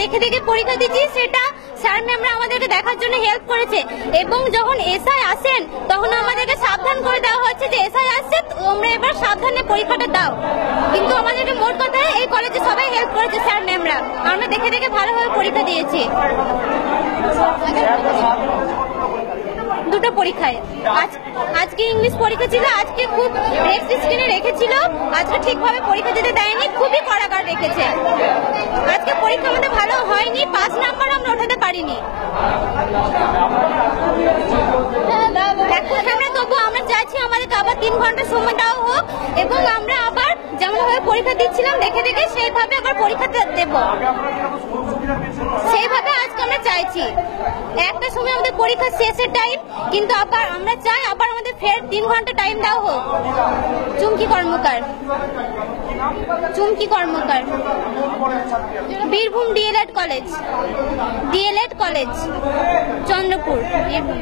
দেখে দেখে পরীক্ষা দিচ্ছি, সেটা স্যার ম্যামরা আমাদেরকে দেখার জন্য হেল্প করেছে। এবং যখন এসআই আসেন তখন আমাদেরকে সাবধান করে দেওয়া হচ্ছে যে এসআই আসছে, তোমরা এবার সাবধানে পরীক্ষাটা দাও। কিন্তু আমাদেরকে মোট কথা এই কলেজে সবাই হেল্প করেছে, স্যার ম্যামরা। আমরা দেখে দেখে ভালোভাবে পরীক্ষা দিয়েছি। দুটো পরীক্ষায় আজকে ইংলিশ পরীক্ষা ছিল, আজকে খুব রেক্সট স্ক্রিনে রেখেছিল, আজকে ঠিকভাবে পরীক্ষা দিতে দেয়নি, খুবই কারাগার রেখেছে। আজকে পরীক্ষা আমাদের ভালো হয়নি, 5 নাম্বার আমরা ওঠাতে পারিনি। তবু আমরা চাইছি আমাদেরকে আবার 3 ঘন্টা সময় দেওয়া হোক এবং আমরা আবার যেমনভাবে পরীক্ষা দিচ্ছিলাম দেখে দেখে সেইভাবে আবার পরীক্ষাটা দেব, সেইভাবে আজকে আমরা চাইছি। একটা সময় আমাদের পরীক্ষা শেষের টাইম, কিন্তু আবার আমরা চাই আবার আমাদের ফের 3 ঘন্টা টাইম দেওয়া হোক। চুমকি কর্মকার, বীরভূম ডিএলএড কলেজ, চন্দ্রপুর, বীরভূম।